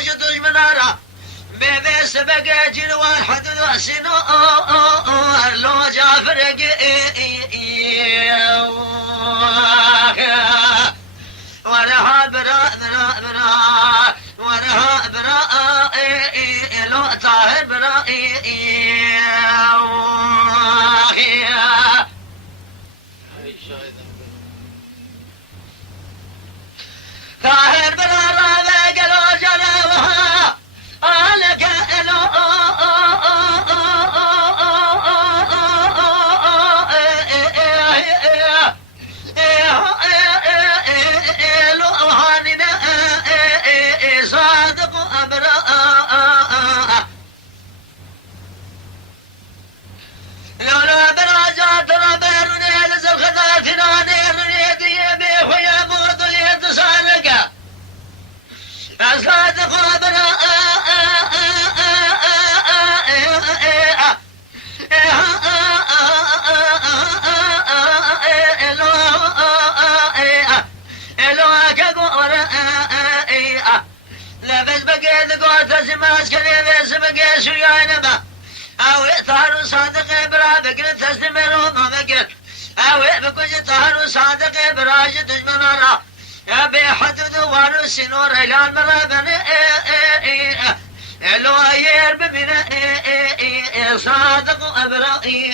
شطش منارة بيبي سبق جيل واحد وسنو لو جعفر ورها براء براء براء ورها براء لو طاهر براء طاهر براء قالوا جلاوها قال قالوا صادق براجة تجمنا يا بحدود وارس نور إلى مرابنا لو ير بمنا صادق أبرائي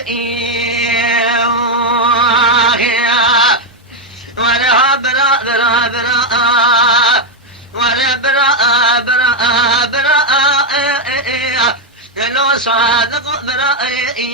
ورها برا برا برا ورا برا برا برا لو صادق برائي